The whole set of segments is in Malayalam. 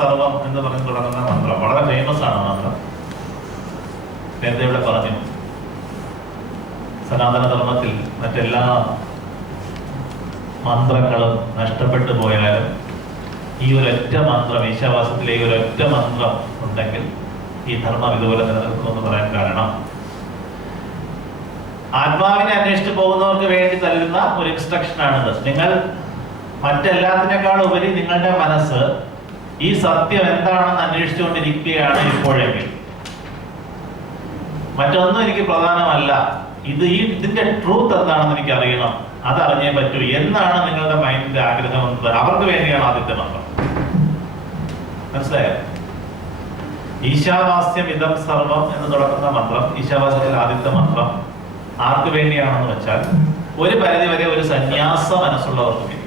സർവം എന്ന് പറഞ്ഞ് തുടങ്ങുന്ന മന്ത്രം വളരെ ഫേമസ് ആണ്. മന്ത്രം നേരത്തെ ഇവിടെ പറഞ്ഞു. സനാതന ധർമ്മത്തിൽ മറ്റെല്ലാ മന്ത്രങ്ങളും നഷ്ടപ്പെട്ടു പോയാലും ഈ ഒരൊറ്റ മന്ത്രം, ഈശാവാസ്യത്തിലെ ഈ ഒരൊറ്റ മന്ത്രം ഉണ്ടെങ്കിൽ ഈ ധർമ്മം ഇതുപോലെ നിലനിൽക്കുമെന്ന് പറയാൻ കാരണം ആത്മാവിനെ അന്വേഷിച്ച് പോകുന്നവർക്ക് വേണ്ടി നൽകുന്ന ഒരു ഇൻസ്ട്രക്ഷൻ ആണിത്. നിങ്ങൾ മറ്റെല്ലാത്തിനേക്കാൾ ഉപരി നിങ്ങളുടെ മനസ്സ് ഈ സത്യം എന്താണെന്ന് അന്വേഷിച്ചുകൊണ്ടിരിക്കുകയാണ് ഇപ്പോഴെങ്കിൽ, മറ്റൊന്നും എനിക്ക് പ്രധാനമല്ല, ഇതിന്റെ ട്രൂത്ത് എന്താണെന്ന് എനിക്ക് അറിയണം, അതറിഞ്ഞേ പറ്റൂ എന്നാണ് നിങ്ങളുടെ മൈൻഡിന്റെ ആഗ്രഹം എന്നത്. അവർക്ക് വേണ്ടിയാണ് ആദ്യത്തെ മന്ത്രം. മനസ്സിലായോ? ഈശാവാസ്യം ഇതം സർവം എന്ന് തുടങ്ങുന്ന മന്ത്രം, ഈശാവാസ്യത്തിൽ ആദ്യത്തെ മന്ത്രം ആർക്ക് വേണ്ടിയാണെന്ന് വെച്ചാൽ ഒരു പരിധി വരെ ഒരു സന്യാസ മനസ്സുള്ളവർക്ക് വേണ്ടിയാണ്.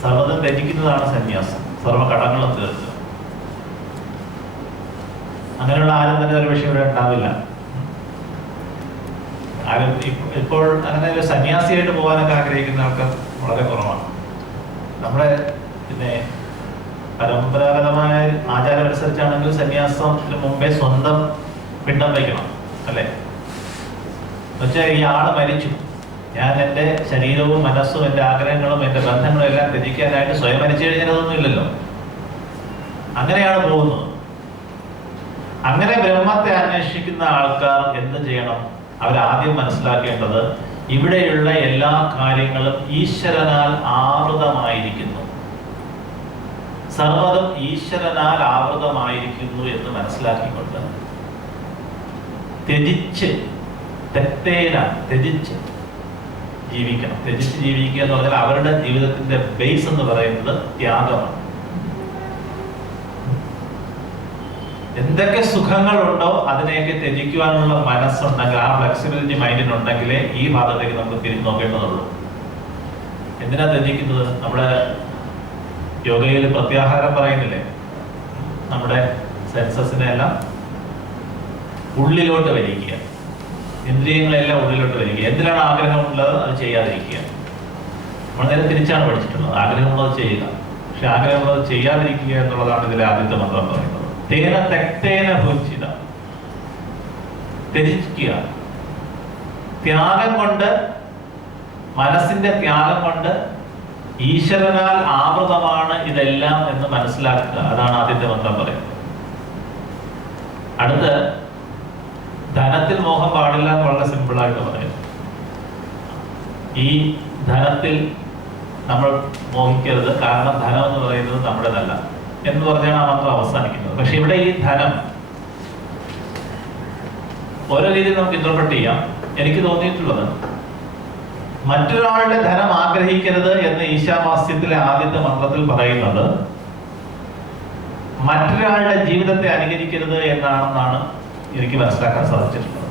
സർവ്വതും ത്യജിക്കുന്നതാണ് സന്യാസം, സർവ്വ കടങ്ങളും തീർക്കുക. അങ്ങനെയുള്ള ആരും തന്നെ ഒരു വിഷയം ഇവിടെ ഉണ്ടാവില്ല. ആരും ഇപ്പോൾ അങ്ങനെ ഒരു സന്യാസിയായിട്ട് പോകാനൊക്കെ ആഗ്രഹിക്കുന്ന ആൾക്കാർ വളരെ കുറവാണ്. നമ്മുടെ പിന്നെ പരമ്പരാഗതമായ ആചാരം അനുസരിച്ചാണെങ്കിൽ സന്യാസത്തിന് മുമ്പേ സ്വന്തം പിണ്ടം വയ്ക്കണം, അല്ലേ? എന്നുവെച്ചാൽ ഈ ആള് മരിച്ചു, ഞാൻ എൻ്റെ ശരീരവും മനസ്സും എൻ്റെ ആഗ്രഹങ്ങളും എൻ്റെ ബന്ധങ്ങളും എല്ലാം ത്യജിക്കാനായിട്ട് സ്വയം മരിച്ചു കഴിഞ്ഞാൽ അതൊന്നും ഇല്ലല്ലോ. അങ്ങനെയാണ് പോകുന്നത്. അങ്ങനെ ബ്രഹ്മത്തെ അന്വേഷിക്കുന്ന ആൾക്കാർ എന്ത് ചെയ്യണം? അവരാദ്യം മനസ്സിലാക്കേണ്ടത് ഇവിടെയുള്ള എല്ലാ കാര്യങ്ങളും ഈശ്വരനാൽ ആവൃതമായിരിക്കുന്നു, സർവ്വതും ഈശ്വരനാൽ ആവൃതമായിരിക്കുന്നു എന്ന് മനസ്സിലാക്കിക്കൊണ്ട് ത്യജിച്ച് ത്യജിച്ച് ജീവിക്കണം. ത്യജിച്ച് ജീവിക്കുക എന്ന് പറഞ്ഞാൽ അവരുടെ ജീവിതത്തിന്റെ ബേസ് എന്ന് പറയുന്നത് ത്യാഗമാണ്. എന്തൊക്കെ സുഖങ്ങളുണ്ടോ അതിനെയൊക്കെ ത്യജിക്കുവാനുള്ള മനസ്സുണ്ടെങ്കിൽ, ആ ഫ്ലെക്സിബിലിറ്റി മൈൻഡിനുണ്ടെങ്കിലേ ഈ ഭാഗത്തേക്ക് നമുക്ക് തിരിഞ്ഞു നോക്കേണ്ടതുള്ളൂ. എന്തിനാ ത്യജിക്കുന്നത്? നമ്മുടെ യോഗയിൽ പ്രത്യാഹാരം പറയുന്നില്ലേ? നമ്മുടെ സെൻസസിനെ എല്ലാം ഉള്ളിലോട്ട് വലിക്കുക, ഇന്ദ്രിയങ്ങളെല്ലാം ഉള്ളിലോട്ട് വലിക്കുക. എന്തിനാണ് ആഗ്രഹമുള്ളത് അത് ചെയ്യാതിരിക്കുക. നമ്മൾ നേരെ തിരിച്ചാണ് പഠിച്ചിട്ടുള്ളത്. ആഗ്രഹമുള്ളത് ചെയ്യുക, പക്ഷെ ആഗ്രഹമുള്ളത് ചെയ്യാതിരിക്കുക എന്നുള്ളതാണ് ഇതിലെ ആദ്യത്തെ മന്ത്രം പറയുന്നത്. തേന തെക്തേന ഭുജിത, ത്യജിക്കുക. ത്യാഗം കൊണ്ട്, മനസ്സിന്റെ ത്യാഗം കൊണ്ട് ഈശ്വരനാൽ ആവൃതമാണ് ഇതെല്ലാം എന്ന് മനസ്സിലാക്കുക. അതാണ് ആദ്യത്തെ മന്ത്രം പറയുന്നത്. അടുത്ത് ധനത്തിൽ മോഹം പാടില്ല എന്ന് വളരെ സിമ്പിളായിട്ട് പറയുന്നു. ഈ ധനത്തിൽ നമ്മൾ മോഹിക്കരുത്, കാരണം ധനം എന്ന് പറയുന്നത് നമ്മുടേതല്ല എന്ന് പറഞ്ഞാണ് ആ മന്ത്രം അവസാനിക്കുന്നത്. പക്ഷെ ഇവിടെ ഈ ധനം ഓരോ രീതിയിൽ നമുക്ക് ഇന്റർപ്രറ്റ് ചെയ്യാം. എനിക്ക് തോന്നിയിട്ടുള്ളത് മറ്റൊരാളുടെ ധനം ആഗ്രഹിക്കരുത് എന്ന് ഈശാവാസ്യത്തിലെ ആദ്യത്തെ മന്ത്രത്തിൽ പറയുന്നത് മറ്റൊരാളുടെ ജീവിതത്തെ അനുകരിക്കരുത് എന്നാണെന്നാണ് എനിക്ക് മനസ്സിലാക്കാൻ സാധിച്ചിട്ടുള്ളത്.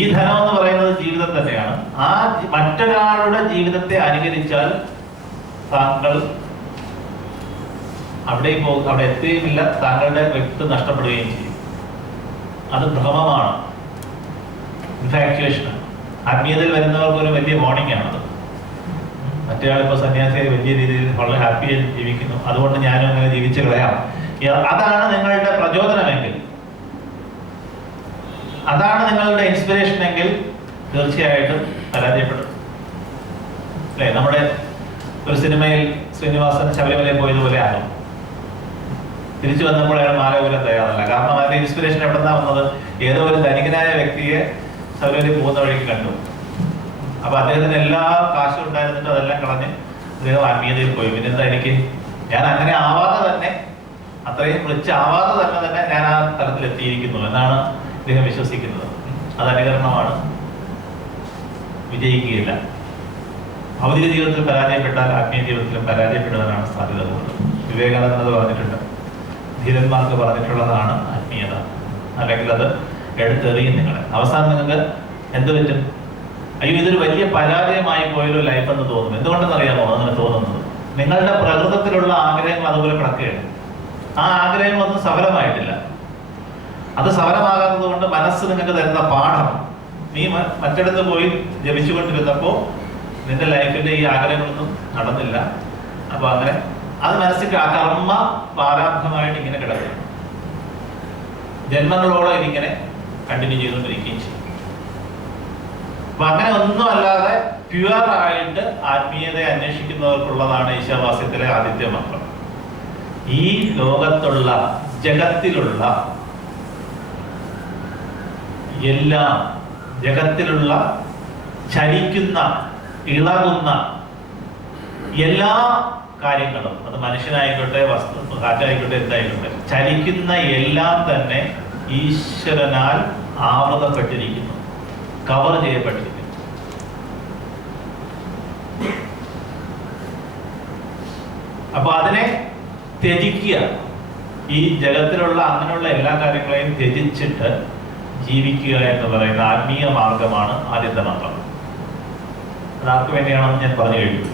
ഈ ധനം എന്ന് പറയുന്നത് ജീവിതം തന്നെയാണ്. ആ മറ്റൊരാളുടെ ജീവിതത്തെ അനുകരിച്ചാൽ താങ്കൾ അവിടെ എത്തുകയുമില്ല, താങ്കളുടെ വ്യക്തിത്വം നഷ്ടപ്പെടുകയും ചെയ്യും. അത് ഭ്രമമാണ്, ഇൻഫാക്ച്വേഷനാണ്. ആത്മീയതയിൽ വരുന്നവർക്ക് ഒരു വലിയ വാർണിംഗ് ആണത്. മറ്റൊരാളിപ്പോൾ സന്യാസിയെ വലിയ രീതിയിൽ വളരെ ഹാപ്പിയായി ജീവിക്കുന്നു, അതുകൊണ്ട് ഞാനും അങ്ങനെ ജീവിച്ചു കളയാം, അതാണ് നിങ്ങളുടെ പ്രചോദനമെങ്കിൽ, അതാണ് നിങ്ങളുടെ ഇൻസ്പിറേഷൻ എങ്കിൽ തീർച്ചയായിട്ടും പരാജയപ്പെടും, അല്ലേ? നമ്മുടെ ഒരു സിനിമയിൽ ശ്രീനിവാസൻ ശബരിമലയിൽ പോയതുപോലെ ആകും. തിരിച്ചു വന്നപ്പോൾ അയാൾ മാല പോലും തയ്യാറല്ല. കാരണം അതിന്റെ ഇൻസ്പിറേഷൻ എവിടെ നിന്നാ വന്നത്? ഏതോ ഒരു ധനികനായ വ്യക്തിയെ ശബരിമലയിൽ പോകുന്ന വഴിക്ക് കണ്ടു. അപ്പൊ അദ്ദേഹത്തിന് എല്ലാ കാശും ഉണ്ടായിരുന്നിട്ട് അതെല്ലാം കളഞ്ഞ് അദ്ദേഹം ആത്മീയതയിൽ പോയി. പിന്നെന്താ, ഞാൻ അങ്ങനെ ആവാതെ തന്നെ, അത്രയും വിളിച്ചാവാതെ തന്നെ ഞാൻ ആ തലത്തിൽ എത്തിയിരിക്കുന്നു എന്നാണ് ഇദ്ദേഹം വിശ്വസിക്കുന്നത്. അത് അനുകരണമാണ്, വിജയിക്കുകയില്ല. ഭൗതിക ജീവിതത്തിൽ പരാജയപ്പെട്ടാൽ ആത്മീയ ജീവിതത്തിലും പരാജയപ്പെടുവാനാണ് സാധ്യത കൂടുതൽ. വിവേകാനന്ദ പറഞ്ഞിട്ടുണ്ട്, ധീരന്മാർക്ക് പറഞ്ഞിട്ടുള്ളതാണ് ആത്മീയത, അല്ലെങ്കിൽ അത് എടുത്തെറിയും നിങ്ങളെ. അവസാനം നിങ്ങൾക്ക് എന്ത് പറ്റും? അയ്യോ, ഇതൊരു വലിയ പരാജയമായി പോയൊരു ലൈഫ് എന്ന് തോന്നും. എന്തുകൊണ്ടെന്ന് അറിയാമോ അങ്ങനെ തോന്നുന്നത്? നിങ്ങളുടെ പ്രകൃതത്തിലുള്ള ആഗ്രഹങ്ങൾ അതുപോലെ കിടക്കുകയാണ്. ആ ആഗ്രഹങ്ങളൊന്നും സഫലമായിട്ടില്ല. അത് സഫലമാകാത്തത് കൊണ്ട് മനസ്സ് നിങ്ങൾക്ക് തരുന്ന പാഠം, നീ മറ്റിടത്ത് പോയി ജപിച്ചുകൊണ്ടിരുന്നപ്പോൾ നിന്റെ ലൈഫിന്റെ ഈ ആഗ്രഹങ്ങളൊന്നും നടന്നില്ല, അപ്പൊ അങ്ങനെ അത് മനസ്സിൽ ആ കർമ്മ പ്രാരാബ്ധമായിട്ട് ഇങ്ങനെ കിടക്കും, ജന്മങ്ങളോളം ഇതിങ്ങനെ കണ്ടിന്യൂ ചെയ്തുകൊണ്ടിരിക്കുകയും ചെയ്യും. അപ്പൊ അങ്ങനെ ഒന്നും അല്ലാതെ പ്യുവർ ആയിട്ട് ആത്മീയതയെ അന്വേഷിക്കുന്നവർക്കുള്ളതാണ് ഈശാവാസ്യത്തിലെ ആദ്യത്തെ മന്ത്രം. ഈ ലോകത്തുള്ള ജഗത്തിലുള്ള എല്ലാം, ജഗത്തിലുള്ള ചലിക്കുന്ന ഇളകുന്ന എല്ലാ കാര്യങ്ങളും, അത് മനുഷ്യനായിക്കോട്ടെ വസ്തു കാറ്റായിക്കോട്ടെ എന്തായിക്കോട്ടെ, ചലിക്കുന്ന എല്ലാം തന്നെ ഈശ്വരനാൽ ആവൃതപ്പെട്ടിരിക്കുന്നു, കവർ ചെയ്യപ്പെട്ടിരിക്കുന്നു. അപ്പൊ അതിനെ ത്യജിക്കുക, ഈ ജഗത്തിലുള്ള അങ്ങനെയുള്ള എല്ലാ കാര്യങ്ങളെയും ത്യജിച്ചിട്ട് ജീവിക്കുക എന്ന് പറയുന്ന ആത്മീയ മാർഗമാണ് ആദ്യത്തെ മന്ത്രം. അതാർക്ക് വേണ്ടിയാണെന്ന് ഞാൻ പറഞ്ഞു കഴിഞ്ഞു.